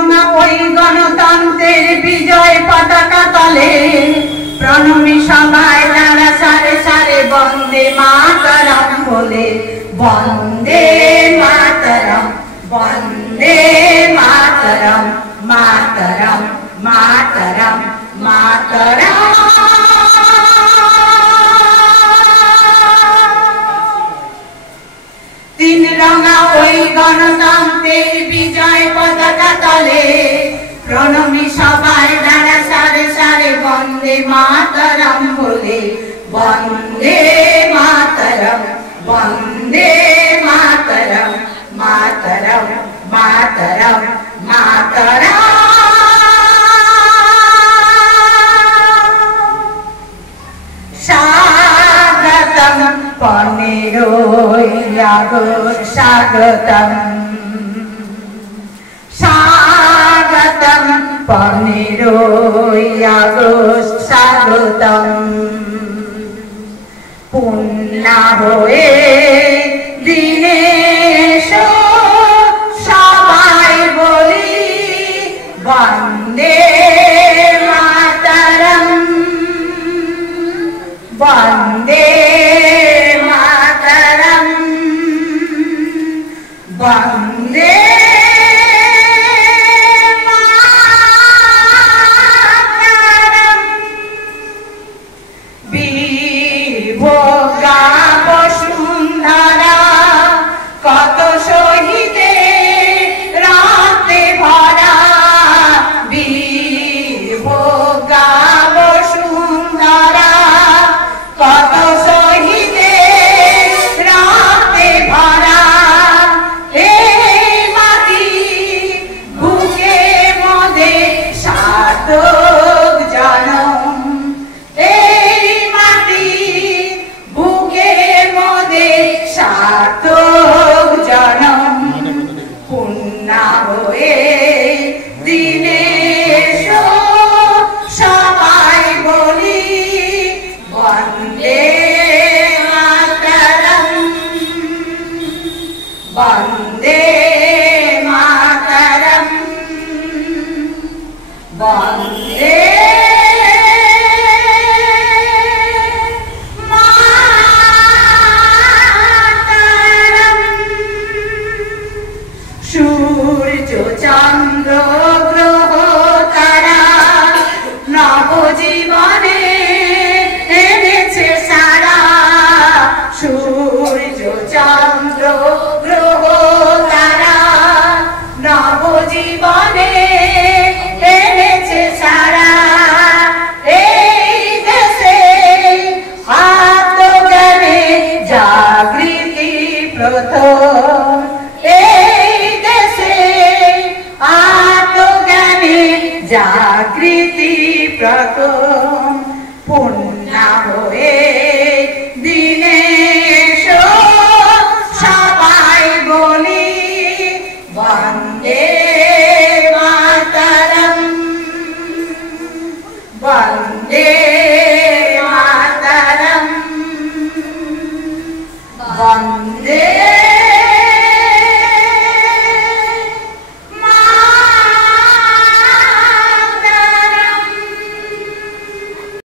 রঙা ওই গণতন্ত্রের বিজয় পতাকা তলে প্রণমী সবাই তারা সারে সারে বন্দে মাতরম বলে, বন্দে মাতরম, বন্দে মাতরম, মাতরম, মাতরম, মাতরম। তিন রঙা ওই গণতন্ত্রের বিজয় পতাকা তলে প্রণমী সবাই দাঁড়া সারে সারে বন্দে মাতরম বলে, বন্দে মাতরম, বন্দে মাতরম, মাতরম, মাতরম, মাতরম। স্বাগতম 15ই আগস্ট, স্বাগতম, স্বাগতম 15ই আগস্ট, স্বাগতম। পুণ্যা হয়ে দিনে এসো সবাই বলি, বন্দে মাতরম, বন্দে মাতরম, বন্দে মাতরম। বীরভোগা বসুন্ধরা কত শহীদের রক্তে ভরা, বীরভোগা বসুন্ধরা কত শহীদের রক্তে ভরা। এই মাটি বুকে মদে সার্থক জনম, এই মাটি বুকে মদে সার্থক জনম। পুণ্যা হয়ে দিনে এসো সবাই বলি, বন্দে মাতরম, বন্দে মাতরম, বন্দে মাতরম। সূর্য চন্দ্র গ্রহ তারা নবজীবনে এনেছে সারা, সূর্য চন্দ্র গ্রহ তারা নবজীবনে এনেছে সারা। এই দেশে আত্মজ্ঞানে জাগৃতি প্রথম, এই দেশে আত্মজ্ঞানে জাগৃতি প্রথম।